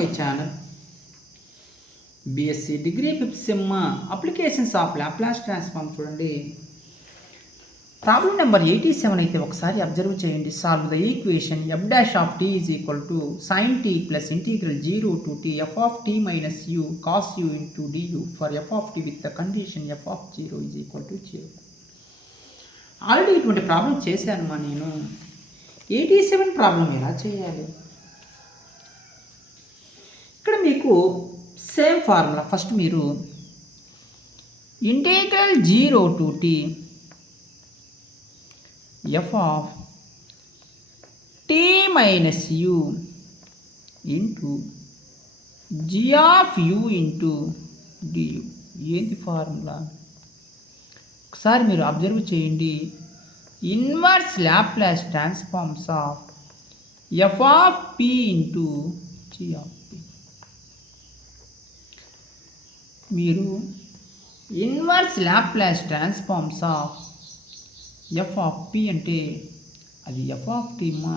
My channel BSc degree fifth sem applications of Laplace transform చూడండి. Problem number 87 అయితే ఒకసారి observe చేయండి. Solve the equation F dash of T is equal to sine T plus integral 0 to T F of T minus U cos U into du for F of T with the condition F of 0 is equal to 0. Already ఇటువంటి problem చేశాను నేను. 87 problem ఎలా చేయాలి? ఇక్కడ మీకు same formula. First మీరు integral 0 to T F of T minus U into G of U into du. ఏంటి formula? ఒకసారి మీరు అబ్జర్వ్ చేయండి. Inverse Laplace transforms of F of P into G of P. మీరు inverse Laplace transforms of F of P అంటే అది F of T మా.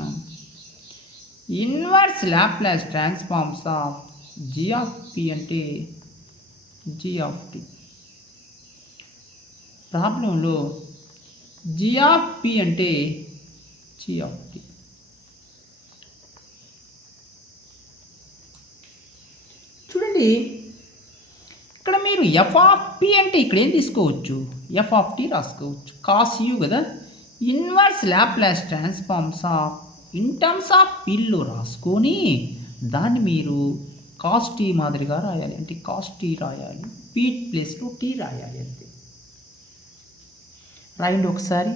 Inverse Laplace transforms of G of P అంటే G of T. ప్రాబ్లంలో G of P అంటే G of T. చూడండి, ఇక్కడ మీరు ఎఫ్ ఆఫ్ పి అంటే ఇక్కడ ఏం తీసుకోవచ్చు? ఎఫ్ ఆఫ్ టీ రాసుకోవచ్చు. కాస్ యూ కదా. Inverse Laplace transforms of in terms of పిల్లో రాసుకొని దాన్ని మీరు కాస్ టీ మాదిరిగా రాయాలి. అంటే కాస్ టీ రాయాలి, పీ ప్లేస్లో టీ రాయాలి అంతే. రాయండి ఒకసారి.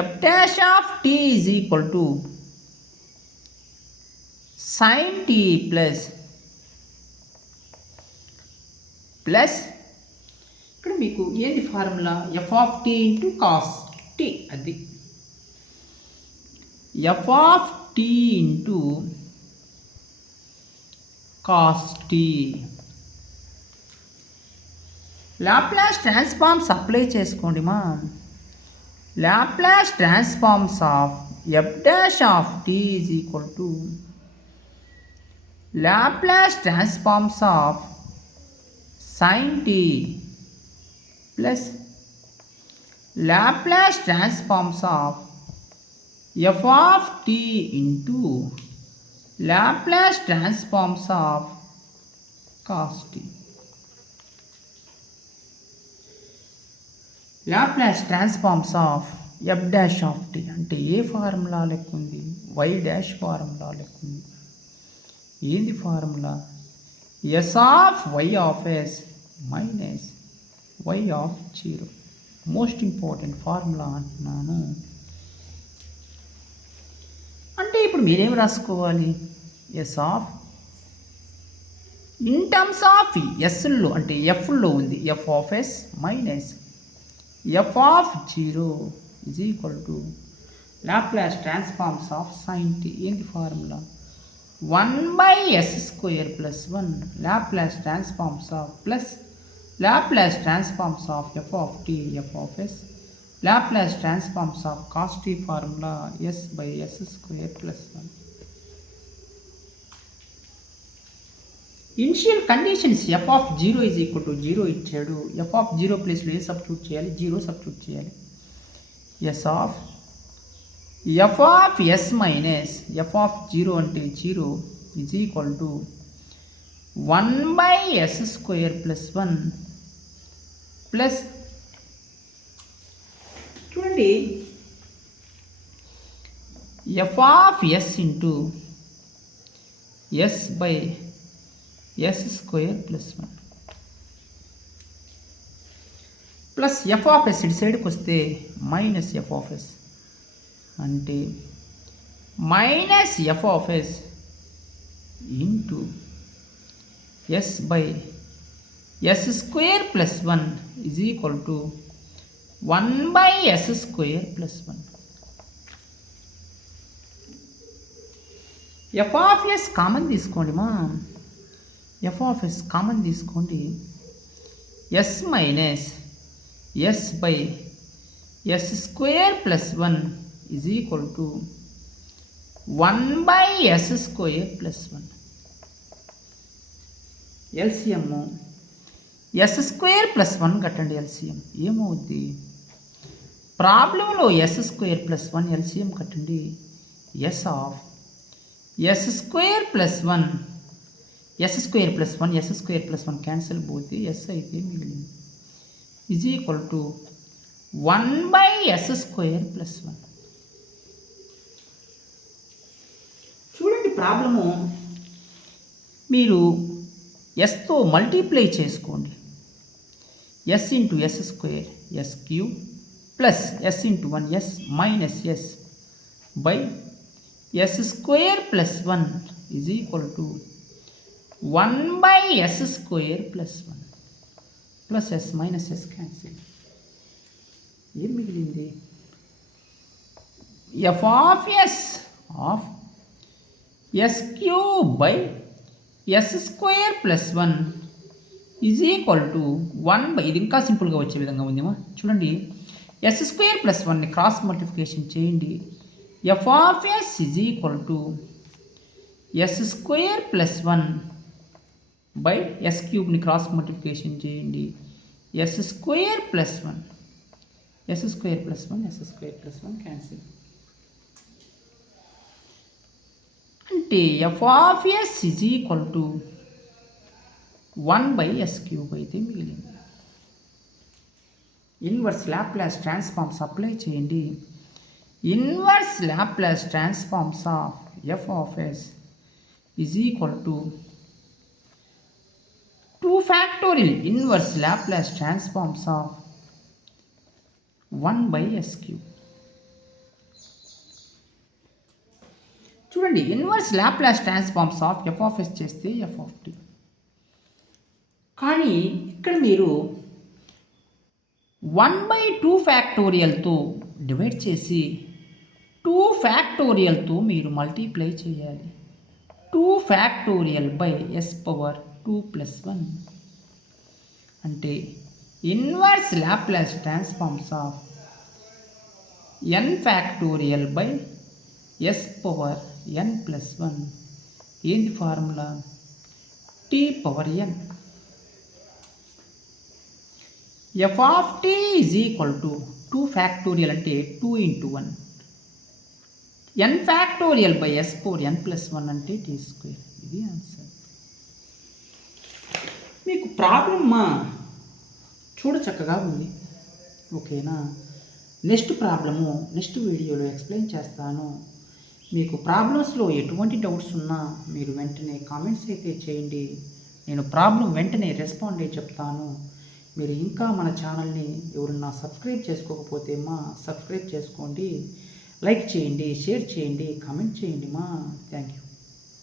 F dash of T is equal to sine T plus ఇక్కడ మీకు ఏంటి formula? F of T into cos T. అది F of T into cos T. Laplace transforms apply చేసుకోండి మా. Laplace transforms of F dash of T is equal to Laplace transforms of sin t plus Laplace transforms of f of t into Laplace transforms of cos t. Laplace transforms of f dash of t అంటే ఏ formula లెక్కుంది? y dash formula లెక్కుంది. ఏంది formula? s of y of s minus y of 0. Most important formula అంటున్నాను. అంటే ఇప్పుడు మీరేం రాసుకోవాలి? S of in terms of ఎస్లో అంటే ఎఫ్లో ఉంది F of S minus F of 0 is equal to Laplace transforms of sine T. ఏంటి formula? 1/s² plus 1 Laplace transforms of plus Laplace transforms of f of t f of s Laplace transforms of cos t formula s/s² plus 1. Initial conditions f of 0 is equal to 0 ఇచ్చాడు. f of 0 ప్లేస్లో ఏ substitute చేయాలి? 0 substitute చేయాలి. s of f of s minus f of 0 అంటే 0 is equal to 1/s² plus 1 plus చూడండి f of s into s/s² plus 1 plus f of s ఇటు సైడ్కి వస్తే minus f of s అంటే minus F of S into s/s² plus 1 is equal to 1/s² plus 1. F of S common తీసుకోండి మా. F of S common తీసుకోండి. S minus s/s² plus 1 is equal to 1/s² plus 1. LCM S square plus 1 కట్టండి LCM ఏమవుద్ది ప్రాబ్లంలో S square plus 1 LCM కట్టండి S of yes square plus 1 S square plus 1 S square plus 1 cancel పోతే S అయితే మిగిలింది is equal to 1/s square plus 1 చూడండి problem మీరు ఎస్తో మల్టిప్లై చేసుకోండి S into S square S cube plus S into 1 S minus S by S square plus 1 is equal to 1/s square plus 1 plus S minus S cancel ఏం మిగిలింది F of S of S cube by S square plus 1 is equal to 1/, ఇది ఇంకా సింపుల్గా వచ్చే విధంగా ఉందేమో చూడండి S square plus 1ని క్రాస్ మల్టిప్లికేషన్ చేయండి F of S is equal to S square plus 1 by S క్యూబ్ని క్రాస్ మల్టిప్లికేషన్ చేయండి S square plus 1 S square plus 1 S square plus 1 cancel అంటే F of S is equal to 1/s cube అయితే మిగిలింది inverse Laplace transforms apply చేయండి inverse Laplace transforms of F of S is equal to 2 factorial inverse Laplace transforms of 1/s cube చూడండి inverse Laplace transforms of F of S చేస్తే F of T కానీ ఇక్కడ మీరు 1/2 ఫ్యాక్టోరియల్తో divide చేసి 2 ఫ్యాక్టోరియల్తో మీరు multiply చేయాలి 2 factorial by S power 2 plus 1 అంటే inverse Laplace transforms of n factorial by S power n plus 1 ఏంటి formula t power n F of T is equal to 2 factorial అంటే 2 into 1 n factorial by S power n plus 1 అంటే T square ఇది answer మీకు problem చూడ చక్కగా ఉంది ఓకేనా next problem next వీడియోలో ఎక్స్ప్లెయిన్ చేస్తాను మీకు ప్రాబ్లమ్స్లో ఎటువంటి డౌట్స్ ఉన్నా మీరు వెంటనే కామెంట్స్ అయితే చేయండి నేను ప్రాబ్లం వెంటనే రెస్పాండ్ అయ్యి చెప్తాను మీరు ఇంకా మన ఛానల్ని ఎవరన్నా సబ్స్క్రైబ్ చేసుకోకపోతే సబ్స్క్రైబ్ చేసుకోండి లైక్ చేయండి షేర్ చేయండి కామెంట్ చేయండి థ్యాంక్ యూ